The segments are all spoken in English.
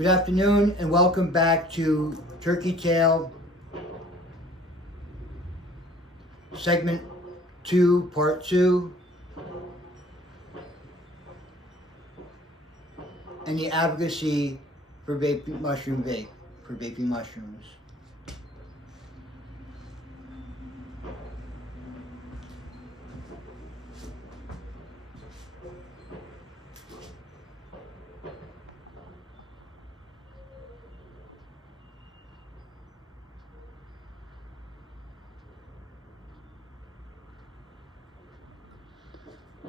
Good afternoon and welcome back to Turkey Tail segment 2, part 2, and the advocacy for vaping mushrooms.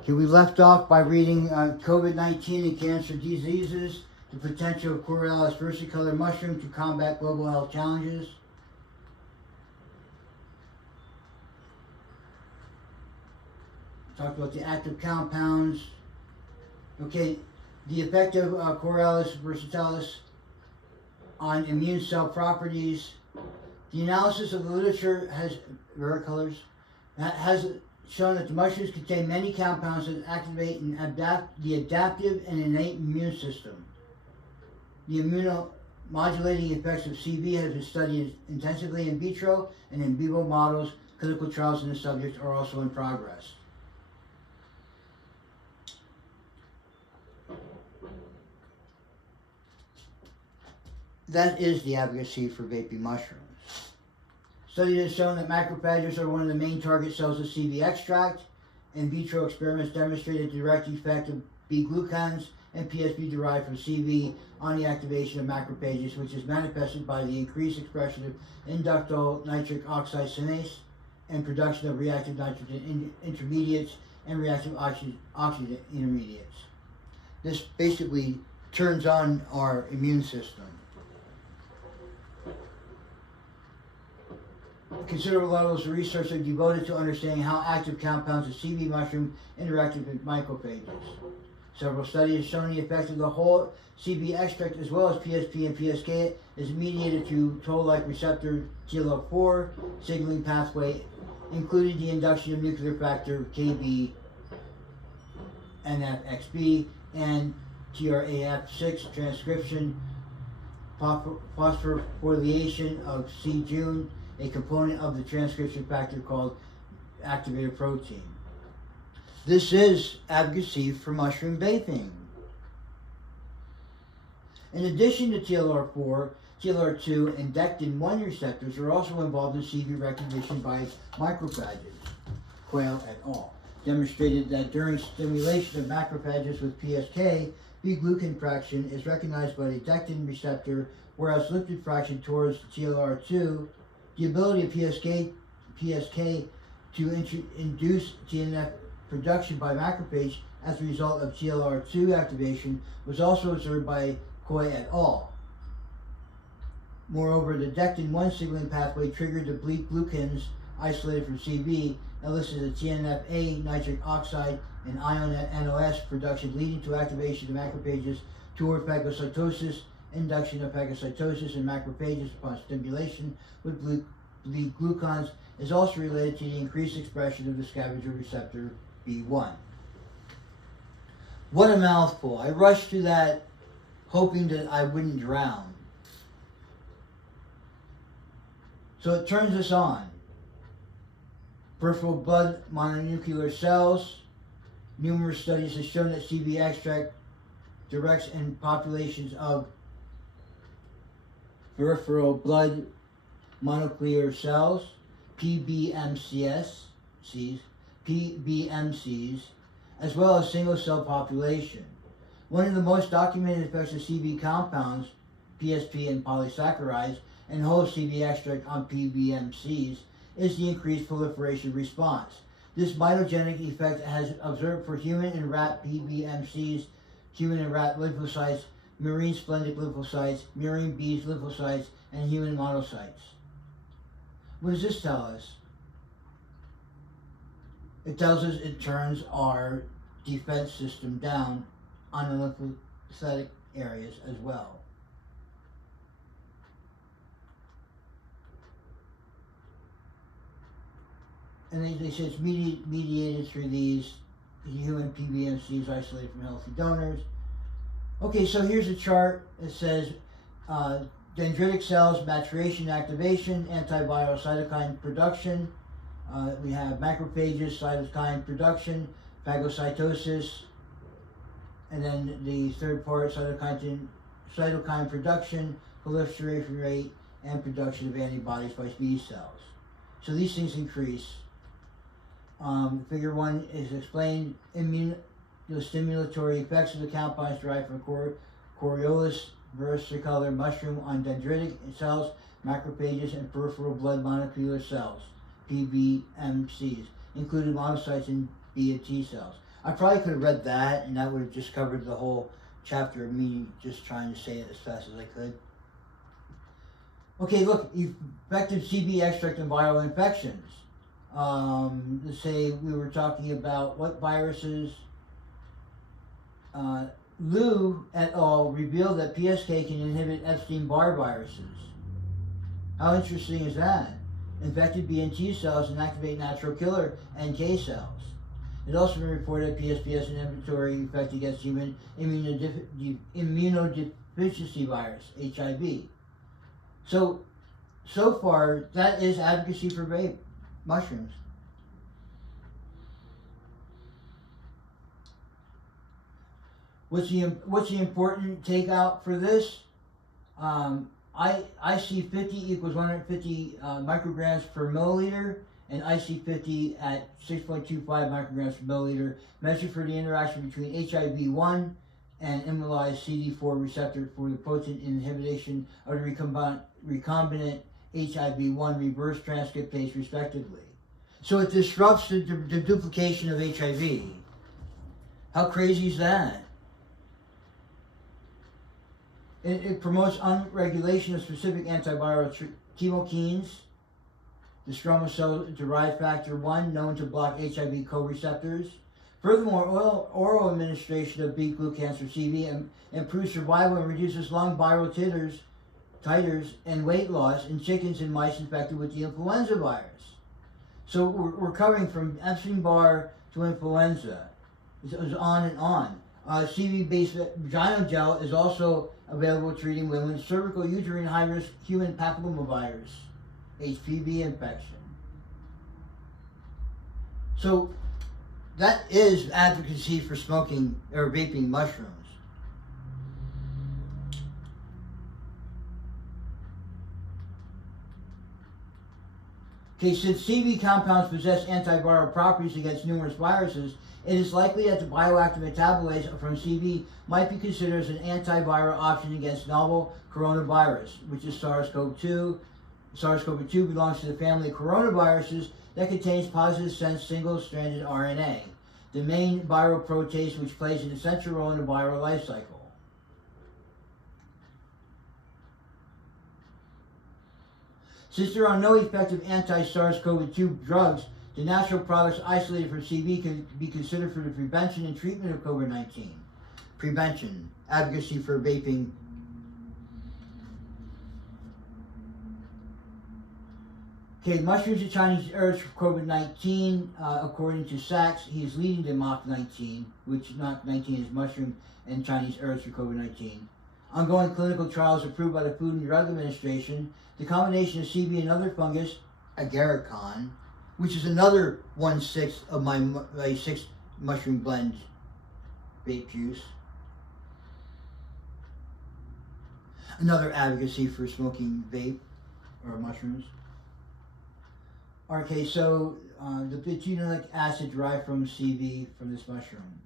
Okay, we left off by reading COVID-19 and cancer diseases, the potential of Corylus versicolor mushroom to combat global health challenges. Talked about the active compounds. Okay, the effect of Corylus versicolor on immune cell properties. The analysis of the literature has shown that the mushrooms contain many compounds that activate and the adaptive and innate immune system. The immunomodulating effects of CV have been studied intensively in vitro and in vivo models. Clinical trials in the subject are also in progress. That is the advocacy for vaping mushrooms. Studies have shown that macrophages are one of the main target cells of CV extract. In vitro experiments demonstrated the direct effect of β-glucans and PSP derived from CV on the activation of macrophages, which is manifested by the increased expression of inductyl nitric oxide synase and production of reactive nitrogen intermediates and reactive oxygen intermediates. This basically turns on our immune system. Considerable levels of research are devoted to understanding how active compounds of CV mushroom interact with macrophages. Several studies have shown the effect of the whole CV extract as well as PSP and PSK is mediated through toll-like receptor TLR4 signaling pathway, including the induction of nuclear factor KB, NFXB, and TRAF6 transcription, phosphorylation of C-Jun, a component of the transcription factor called activator protein. This is advocacy for mushroom vaping. In addition to TLR4, TLR2, and dectin-1 receptors are also involved in CV recognition by macrophages. Quayle et al. Demonstrated that during stimulation of macrophages with PSK, β-glucan fraction is recognized by the dectin receptor, whereas lipid fraction towards TLR2. The ability of PSK to induce TNF production by macrophage as a result of TLR2 activation was also observed by Coy et al. Moreover, the dectin-1 signaling pathway triggered the β-glucans isolated from CV, elicited TNF-A, nitric oxide, and ion NOS production, leading to activation of macrophages toward phagocytosis. Induction of phagocytosis in macrophages upon stimulation with β-glucans is also related to the increased expression of the scavenger receptor B1. What a mouthful. I rushed through that hoping that I wouldn't drown. So it turns us on. Peripheral blood mononuclear cells. Numerous studies have shown that CV extract directs in populations of peripheral blood mononuclear cells, PBMCs, as well as single cell population. One of the most documented effects of CV compounds, PSP and polysaccharides, and whole CV extract on PBMCs is the increased proliferation response. This mitogenic effect has observed for human and rat PBMCs, human and rat lymphocytes, murine splenic lymphocytes, murine bees lymphocytes, and human monocytes. What does this tell us? It tells us it turns our defense system down on the lymphocytic areas as well. And they say it's mediated through these human PBMCs isolated from healthy donors. Okay, so here's a chart. It says dendritic cells, maturation, activation, antiviral cytokine production. We have macrophages, cytokine production, phagocytosis, and then the third part, cytokine production, proliferation rate, and production of antibodies by B cells. So these things increase. Figure 1 is explained stimulatory effects of the compounds derived from Coriolis versicolor mushroom on dendritic cells, macrophages, and peripheral blood mononuclear cells, PBMCs, including monocytes and beta T cells. I probably could have read that, and that would have just covered the whole chapter of me just trying to say it as fast as I could. Okay, look, effective CB extract and viral infections. Let's say we were talking about what viruses. Liu et al. Revealed that PSK can inhibit Epstein-Barr viruses. How interesting is that? Infected B and T cells and activate natural killer NK cells. It also been reported that PSP has an inhibitory effect against human immunodeficiency virus, HIV. So far, that is advocacy for vape mushrooms. What's the important takeout for this? IC50 equals 150 micrograms per milliliter, and IC50 at 6.25 micrograms per milliliter, measured for the interaction between HIV-1 and immobilized CD4 receptor for the potent inhibition of the recombinant HIV-1 reverse transcriptase, respectively. So it disrupts the duplication of HIV. How crazy is that? It promotes unregulation of specific antiviral chemokines, the stromal cell-derived factor 1, known to block HIV co-receptors. Furthermore, oral administration of β-glucans for CV improves survival and reduces lung viral titers and weight loss in chickens and mice infected with the influenza virus. So we're covering from Epstein-Barr to influenza. It goes on and on. CV-based vaginal gel is also available treating women with cervical uterine high-risk human papillomavirus, HPV infection. So that is advocacy for smoking or vaping mushrooms. Okay, since CV compounds possess antiviral properties against numerous viruses, it is likely that the bioactive metabolite from CV might be considered as an antiviral option against novel coronavirus, which is SARS-CoV-2. SARS-CoV-2 belongs to the family of coronaviruses that contains positive sense single-stranded RNA, the main viral protease which plays an essential role in the viral life cycle. Since there are no effective anti-SARS-CoV-2 drugs, the natural products isolated from CV can be considered for the prevention and treatment of COVID-19. Prevention, advocacy for vaping. Okay, mushrooms and Chinese herbs for COVID-19. According to Sachs, he is leading the MOC-19, which MOC-19 is mushroom and Chinese herbs for COVID-19. Ongoing clinical trials approved by the Food and Drug Administration. The combination of CV and other fungus, agarikon, which is another 1/6 of my 6 mushroom blend vape juice. Another advocacy for smoking vape or mushrooms. Okay, so the butanoic acid derived from CV from this mushroom.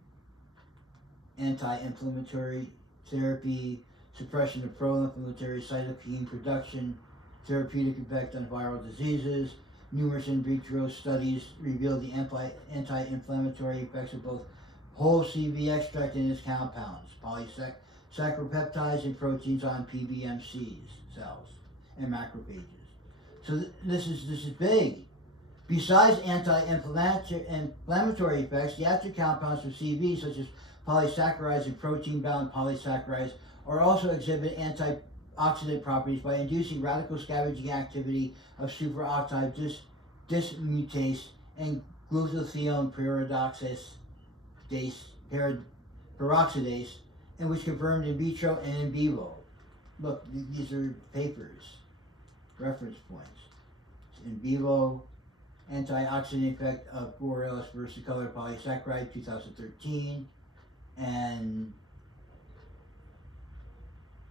Anti-inflammatory therapy, suppression of pro-inflammatory cytokine production, therapeutic effect on viral diseases. Numerous in vitro studies reveal the anti-inflammatory effects of both whole CV extract and its compounds, polysaccharopeptides and proteins on PBMCs cells and macrophages. So this is big. Besides anti-inflammatory effects, the active compounds of CV, such as polysaccharides and protein-bound polysaccharides, are also exhibit antioxidant properties by inducing radical scavenging activity of superoxide dismutase and glutathione peroxidase and which confirmed in vitro and in vivo. Look, these are papers, reference points. In vivo, antioxidant effect of Borrelia versicolor polysaccharide, 2013, and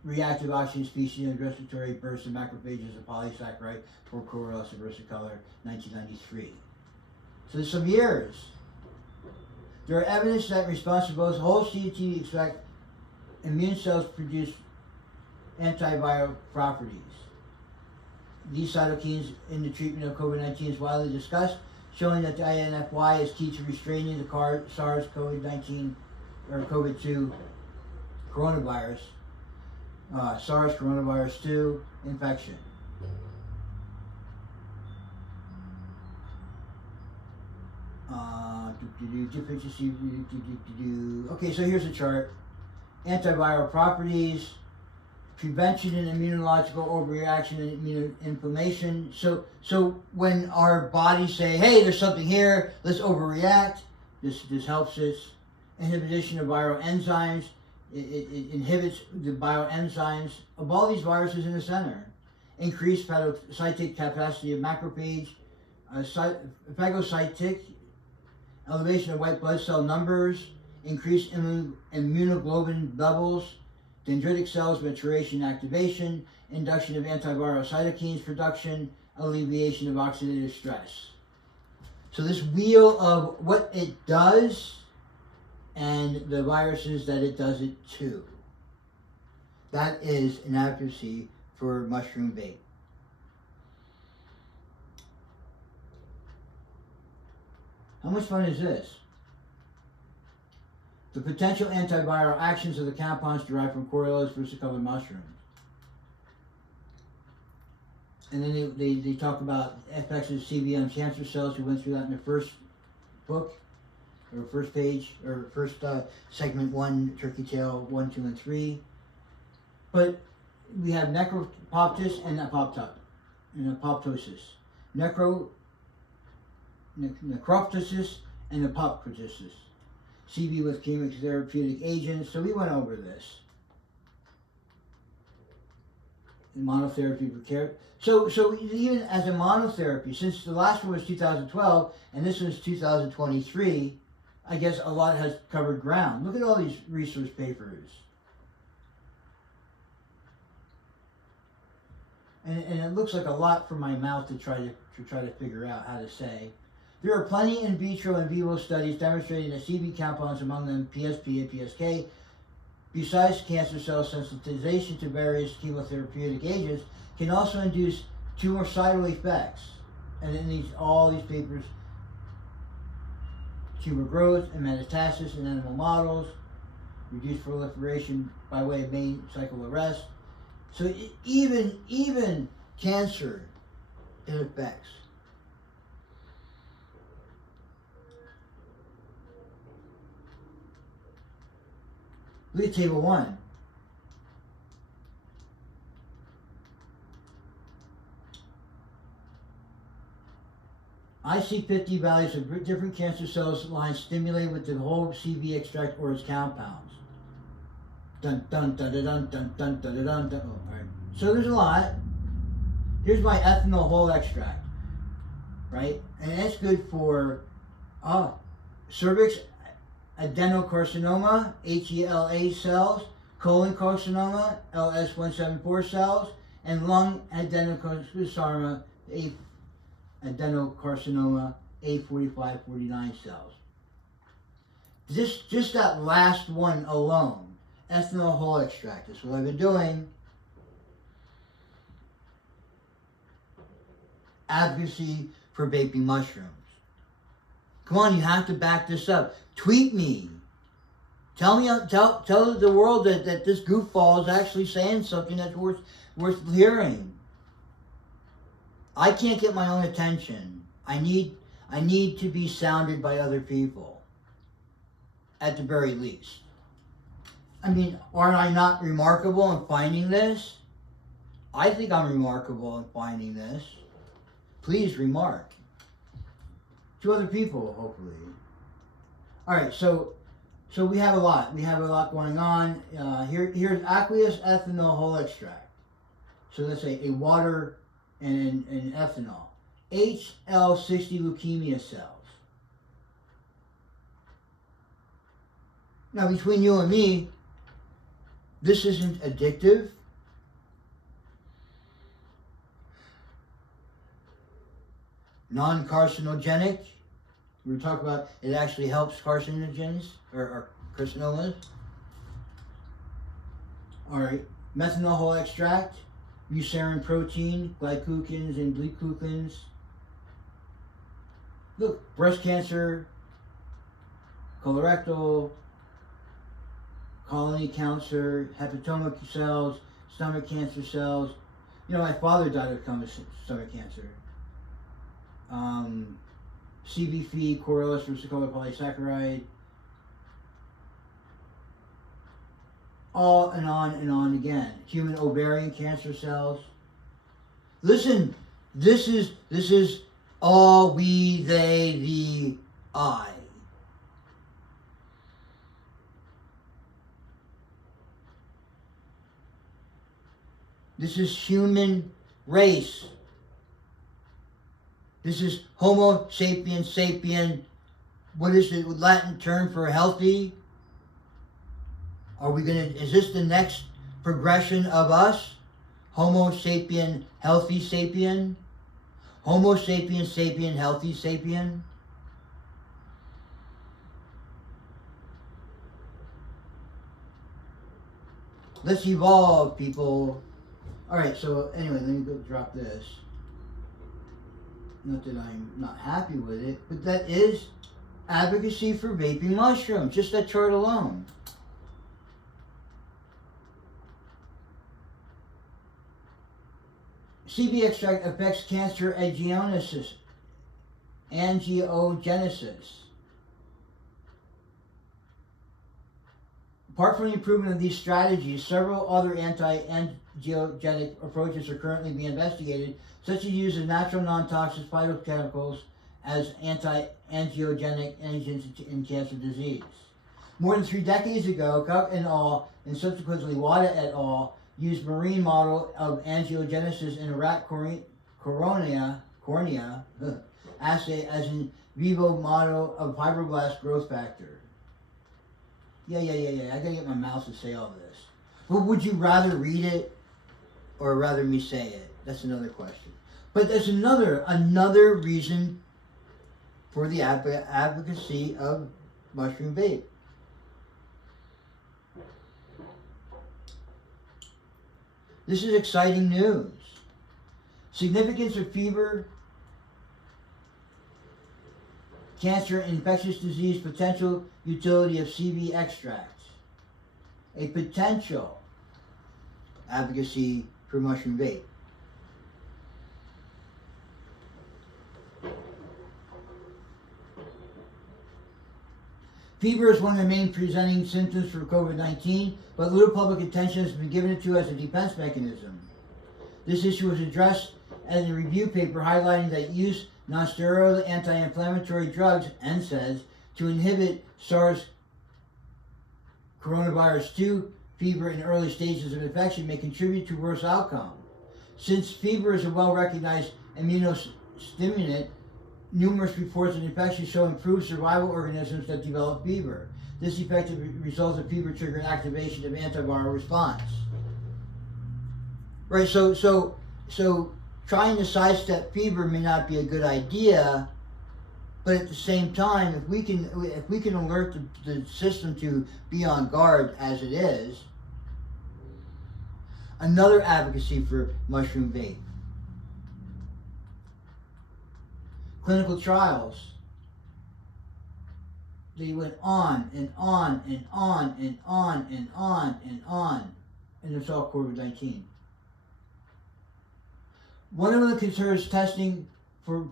reactive oxygen species and respiratory bursts of macrophages of polysaccharide for Borrelia versicolor, 1993. So there's some years. There are evidence that in response to both whole CT effect, immune cells produce antiviral properties. These cytokines in the treatment of COVID-19 is widely discussed, showing that the INFY is key to restraining the SARS-CoV-19 or COVID-2 coronavirus, SARS coronavirus 2 infection. Okay, so here's a chart. Antiviral properties, prevention and immunological overreaction and inflammation. So when our bodies say, hey, there's something here, let's overreact, this helps us. Inhibition of viral enzymes, it inhibits the bioenzymes of all these viruses in the center. Increased phagocytic capacity of macrophage, phagocytic, elevation of white blood cell numbers, increased immunoglobulin levels, dendritic cells maturation activation, induction of antiviral cytokines production, alleviation of oxidative stress. So this wheel of what it does and the viruses that it does it to. That is an advocacy for mushroom vape. How much fun is this? The potential antiviral actions of the compounds derived from Borrelia versicolor mushrooms. And then they talk about effects of CV on cancer cells. We went through that in the first book, or first page, or first segment 1, turkey tail 1, 2, and 3. But we have necroptosis and apoptosis. Necroptosis and apoptosis. CV with chemical therapeutic agents. So we went over this. Monotherapy for care. So even as a monotherapy, since the last one was 2012 and this was 2023, I guess a lot has covered ground. Look at all these research papers. And it looks like a lot for my mouth to try to figure out how to say. There are plenty in vitro and vivo studies demonstrating that CB compounds, among them PSP and PSK, besides cancer cell sensitization to various chemotherapeutic agents, can also induce tumoricidal effects. And in all these papers, tumor growth and metastasis in animal models, reduced proliferation by way of main cycle arrest. So even cancer, it affects. Look at table 1. IC50 values of different cancer cells lines stimulated with the whole CV extract or its compounds. Dun dun dun dun dun dun dun dun dun dun. Oh, all right. So there's a lot. Here's my ethanol whole extract, right? And that's good for cervix adenocarcinoma, HELA cells, colon carcinoma, LS174 cells, and lung adenocarcinoma, A4549 cells. Just that last one alone, ethanol whole extract, is what I've been doing. Advocacy for vaping mushrooms. Come on, you have to back this up. Tweet me. Tell the world that this goofball is actually saying something that's worth hearing. I can't get my own attention. I need to be sounded by other people. At the very least. I mean, aren't I not remarkable in finding this? I think I'm remarkable in finding this. Please remark. To other people, hopefully. All right, so So we have a lot. We have a lot going on. Here's aqueous ethanol whole extract. So let's say a water and ethanol. HL60 leukemia cells. Now between you and me, this isn't addictive. Non-carcinogenic. We talk about it actually helps carcinogens or carcinomas. All right, methanol whole extract, mucin protein, glycans and glucans. Look, breast cancer, colorectal, colony cancer, hepatoma cells, stomach cancer cells. You know, my father died of stomach cancer. CBP, Corylus versicolor polysaccharide, on and on again. Human ovarian cancer cells. Listen, this is all we, they, the, I. This is human race. This is Homo sapiens sapien. What is the Latin term for healthy? Are we is this the next progression of us? Homo sapien, healthy sapien? Homo sapiens sapien, healthy sapien? Let's evolve, people. Alright, so anyway, let me go drop this. Not that I'm not happy with it, but that is advocacy for vaping mushrooms, just that chart alone. CB extract affects cancer angiogenesis. Apart from the improvement of these strategies, several other anti-angiogenic approaches are currently being investigated, such as use of natural non-toxic phytochemicals as anti-angiogenic agents in cancer disease. More than 3 decades ago, Cook et al. And subsequently Wada et al. Used marine model of angiogenesis in a rat cornea assay as in vivo model of fibroblast growth factor. Yeah. I gotta get my mouse to say all this. But would you rather read it or rather me say it? That's another question. But there's another reason for the advocacy of mushroom vape. This is exciting news. Significance of fever, cancer, infectious disease, potential utility of CB extracts. A potential advocacy for mushroom vape. Fever is one of the main presenting symptoms for COVID-19, but little public attention has been given to as a defense mechanism. This issue was addressed in a review paper highlighting that use non-steroidal anti-inflammatory drugs, NSAIDs, to inhibit SARS coronavirus 2 fever in early stages of infection may contribute to worse outcome. Since fever is a well-recognized immunostimulant, numerous reports of infection show improved survival organisms that develop fever. This effective results in fever trigger activation of antiviral response. Right, so trying to sidestep fever may not be a good idea, but at the same time, if we can alert the system to be on guard as it is, another advocacy for mushroom vape. Clinical trials. They went on and on and on and on and on and on, and it's all COVID-19. One of them considers testing for,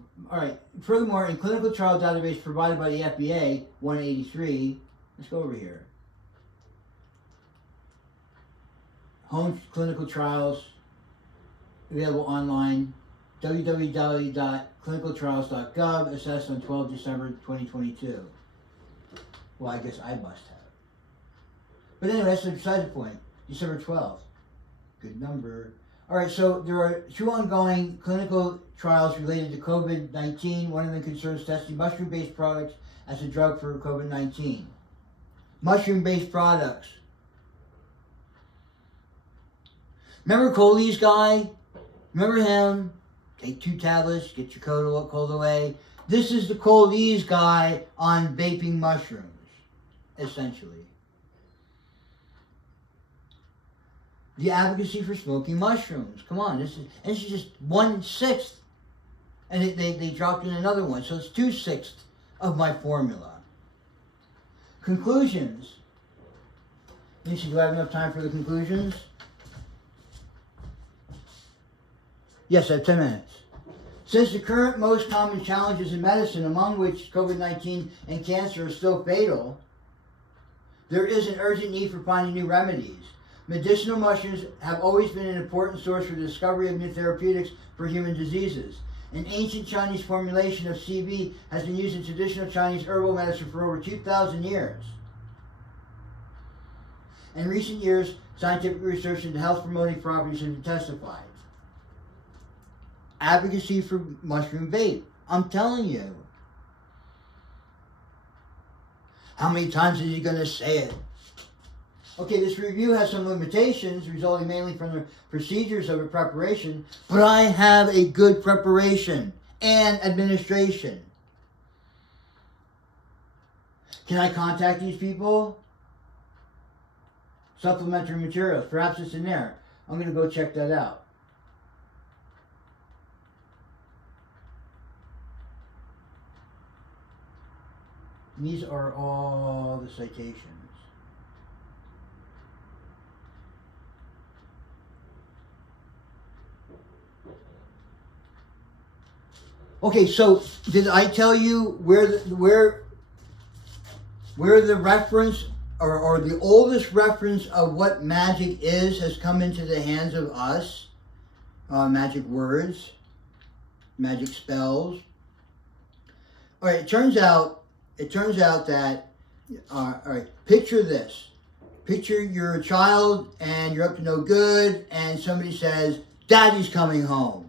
furthermore, in clinical trial database provided by the FDA, 183, let's go over here. Home clinical trials, available online, www.clinicaltrials.gov, assessed on 12 December 2022. Well, I guess I must have. But anyway, that's beside the point. December 12th. Good number. All right, so there are 2 ongoing clinical trials related to COVID-19. One of them concerns testing mushroom-based products as a drug for COVID-19. Mushroom-based products. Remember Coley's guy? Remember him? Take 2 tablets, get your cold away. This is the Coley's guy on vaping mushrooms, essentially. The advocacy for smoking mushrooms. Come on, this is just 1/6. And they dropped in another one, so it's 2/6 of my formula. Conclusions. Lisa, do I have enough time for the conclusions? Yes, I have 10 minutes. Since the current most common challenges in medicine, among which COVID-19 and cancer are still fatal, there is an urgent need for finding new remedies. Medicinal mushrooms have always been an important source for the discovery of new therapeutics for human diseases. An ancient Chinese formulation of CV has been used in traditional Chinese herbal medicine for over 2,000 years. In recent years, scientific research into health-promoting properties has been testified. Advocacy for mushroom vape. I'm telling you. How many times is he going to say it? Okay, this review has some limitations resulting mainly from the procedures of a preparation, but I have a good preparation and administration. Can I contact these people? Supplementary materials, perhaps it's in there. I'm going to go check that out. And these are all the citations. Okay, so did I tell you where the reference or the oldest reference of what magic is has come into the hands of us? Magic words, magic spells. All right, it turns out that all right, picture this. Picture you're a child and you're up to no good, and somebody says, "Daddy's coming home."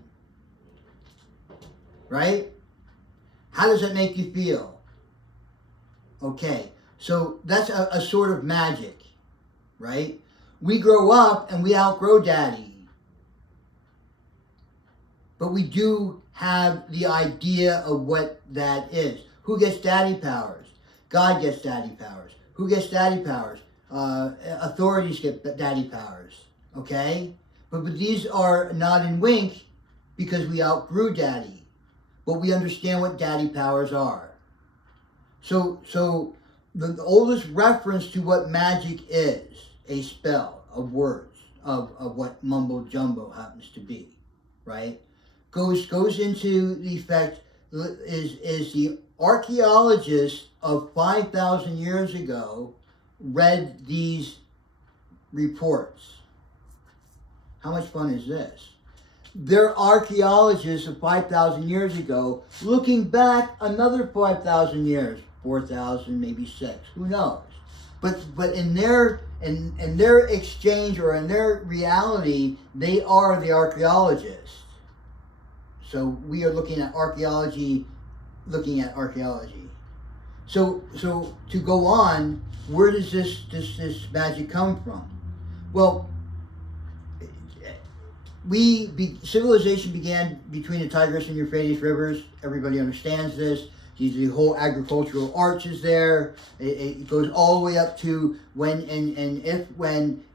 Right? How does that make you feel? Okay, so that's a sort of magic, right? We grow up and we outgrow daddy. But we do have the idea of what that is. Who gets daddy powers? God gets daddy powers. Who gets daddy powers? Authorities get daddy powers, okay? But these are nod and wink because we outgrew daddy. But we understand what daddy powers are. So the oldest reference to what magic is, a spell of words, of what mumbo jumbo happens to be, right? Goes into the effect, is the archaeologists of 5,000 years ago read these reports. How much fun is this? They're archaeologists of 5,000 years ago, looking back another 5,000 years, 4,000, maybe 6, who knows? But in their exchange or in their reality, they are the archaeologists. So we are looking at archaeology, So to go on, where does this magic come from? Well, civilization began between the Tigris and Euphrates rivers. Everybody understands this. The whole agricultural arch is there. It goes all the way up to when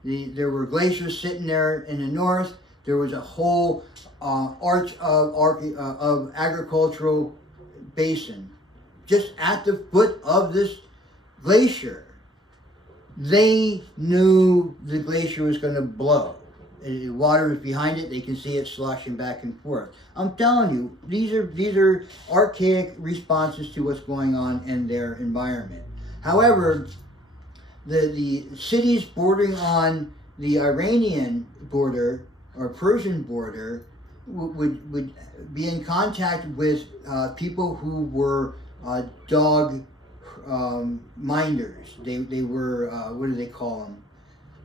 there were glaciers sitting there in the north. There was a whole arch of agricultural basin just at the foot of this glacier. They knew the glacier was going to blow. The water is behind it. They can see it sloshing back and forth. I'm telling you, these are archaic responses to what's going on in their environment. However, the cities bordering on the Iranian border or Persian border would be in contact with people who were dog minders. They were, what do they call them?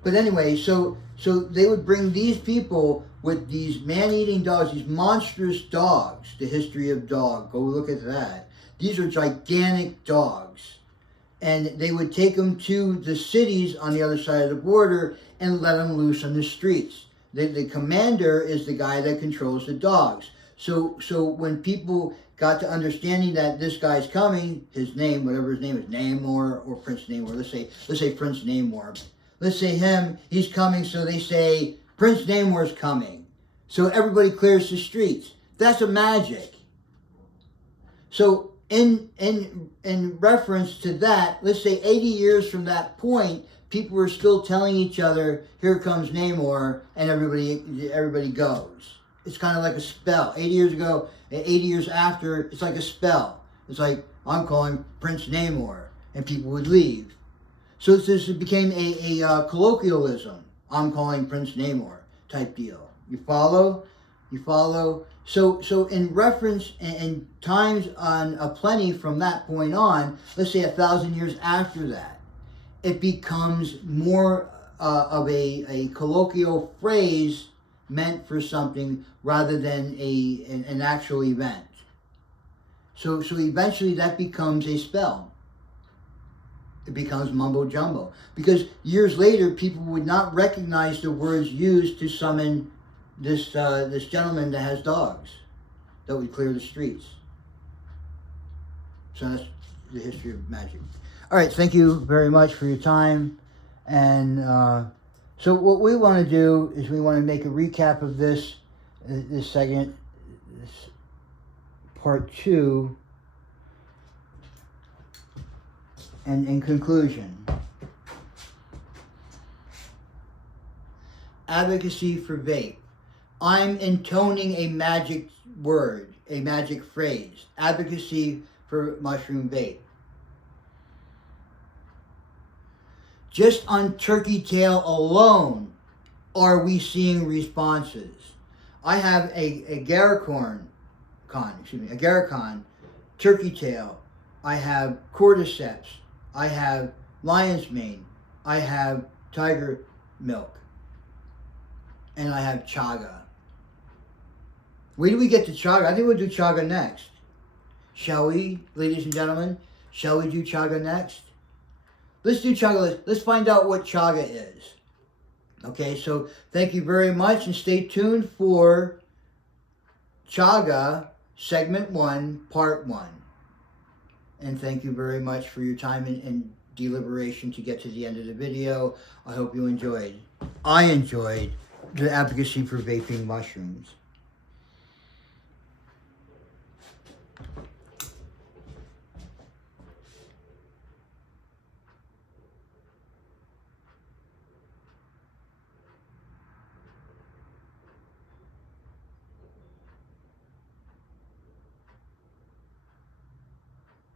But anyway, so they would bring these people with these man-eating dogs, these monstrous dogs, the history of dog, go look at that. These are gigantic dogs. And they would take them to the cities on the other side of the border and let them loose on the streets. The commander is the guy that controls the dogs. So when people got to understanding that this guy's coming, his name, whatever his name is, Namor or Prince Namor, let's say Prince Namor. Let's say him, he's coming, so they say, Prince Namor's coming. So everybody clears the streets. That's a magic. So in reference to that, let's say 80 years from that point, people were still telling each other, here comes Namor, and everybody goes. It's kind of like a spell. 80 years ago, 80 years after, it's like a spell. It's like, I'm calling Prince Namor, and people would leave. So this became a colloquialism. I'm calling Prince Namor type deal. You follow? You follow? So in reference and times on aplenty from that point on, let's say 1,000 years after that, it becomes more of a colloquial phrase meant for something rather than an actual event. So eventually that becomes a spell. It becomes mumbo jumbo. Because years later, people would not recognize the words used to summon this gentleman that has dogs that would clear the streets. So that's the history of magic. All right, thank you very much for your time. And so what we want to do is we want to make a recap of this segment, this part 2. And in conclusion, advocacy for vape. I'm intoning a magic word, a magic phrase. Advocacy for mushroom vape. Just on turkey tail alone are we seeing responses. I have a Garacon turkey tail. I have cordyceps. I have lion's mane, I have tiger milk, and I have chaga. Where do we get to chaga? I think we'll do chaga next. Shall we, ladies and gentlemen? Shall we do chaga next? Let's do chaga. Let's find out what chaga is. Okay, so thank you very much, and stay tuned for chaga segment 1, part 1. And thank you very much for your time and deliberation to get to the end of the video. I hope you enjoyed. I enjoyed the advocacy for vaping mushrooms.